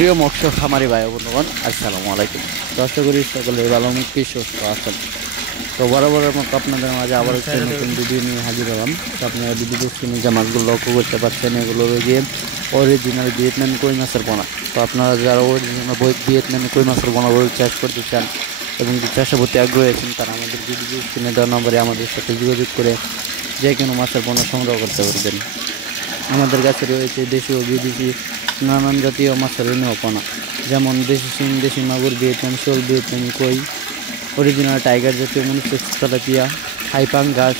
প্রিয় মৎস্য খামারি ভাই বন্ধুগণ, আসসালামু আলাইকুম। তো আশা করি সকলে ভালো মুক্তি সুস্থ আছেন। তো বরাবরের মতো আপনাদের মাঝে আবার একটি নতুন ভিডিও নিয়ে হাজির হলাম। তো আপনারা ভিডিও স্ক্রিনে যে মাছগুলো লক্ষ্য করতে পারছেন, এগুলো গিয়ে অরিজিনাল ভিয়েতনামি কই মাছের পোনা। তো আপনারা যারা অরিজিনাল ভিয়েতনামি কই মাছের পোনাগুলো চাষ করতে চান এবং চাষের প্রতি আগ্রহী আছেন, তারা আমাদের ভিডিও স্ক্রিনে দেওয়া নম্বরে আমাদের সাথে যোগাযোগ করে যে কোনো মাছের পোনা সংগ্রহ করতে পারবেন। আমাদের কাছে রয়েছে দেশি ও বিদেশি নানান জাতীয় মাছের পোনা, যেমন দেশি শিং, দেশি মাগুর, ভিয়েতনাম শোল, ভিয়েতনামি কই, অরিজিনাল টাইগার জাতীয় মনুষ্য তেলাপিয়া, হাইপাং ঘাস,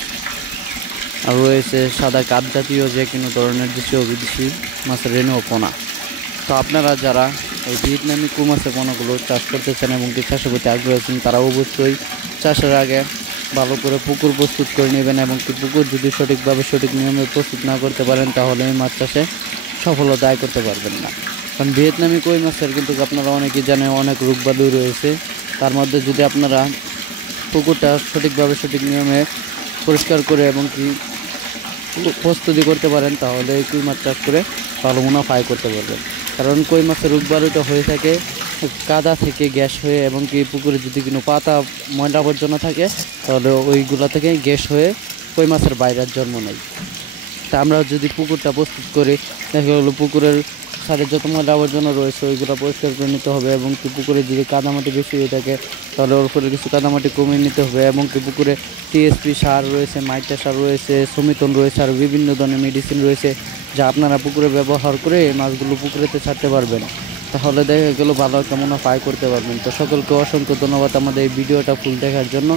আর রয়েছে সাদা কাপ জাতীয় যে কোনো ধরনের দেশি ও বিদেশি মাছের পোনা। তো আপনারা যারা এই ভিয়েতনামি কই মাছের পোনাগুলো চাষ করতে চান এবং কি চাষের প্রতি আগ্রহী আছেন, তারা অবশ্যই চাষের আগে ভালো করে পুকুর প্রস্তুত করে নেবেন এবং কি পুকুর যদি সঠিকভাবে সঠিক নিয়মে প্রস্তুত না করতে পারেন, তাহলে এই মাছ চাষে সফলতা আয় করতে পারবেন না। কারণ ভিয়েতনামি কই মাছের কিন্তু আপনারা অনেকেই জানেন অনেক রোগবালু রয়েছে। তার মধ্যে যদি আপনারা পুকুরটা সঠিকভাবে সঠিক নিয়মে পরিষ্কার করে এবং কি প্রস্তুতি করতে পারেন, তাহলে এই কই মাছ চাষ করে ভালো মুনাফা আয় করতে পারবেন। কারণ কই মাছের রোগবালুটা হয়ে থাকে কাদা থেকে গ্যাস হয়ে, এবং কি পুকুরে যদি কোনো পাতা ময়লা আবর্জনা থাকে, তাহলে ওইগুলা থেকে গ্যাস হয়ে কই মাছের বাইরের জন্ম নেয়। তা আমরা যদি পুকুরটা প্রস্তুত করি, দেখা গেলো পুকুরের সাথে যত ময়লা আবর্জনা রয়েছে ওইগুলো পরিষ্কার করে নিতে হবে, এবং কি পুকুরে যদি কাদামাটি বেশি হয়ে থাকে তাহলে ওর উপরে কিছু কাদামাটি কমিয়ে নিতে হবে, এবং কি পুকুরে টিএসপি সার রয়েছে, মাইটা সার রয়েছে, সমিতন রয়েছে, আর বিভিন্ন ধরনের মেডিসিন রয়েছে, যা আপনারা পুকুরে ব্যবহার করে এই মাছগুলো পুকুরেতে ছাড়তে পারবেন। তাহলে দেখা গেলো ভালো একটা মুনাফা আয় করতে পারবেন। তো সকলকে অসংখ্য ধন্যবাদ আমাদের এই ভিডিওটা ফুল দেখার জন্য।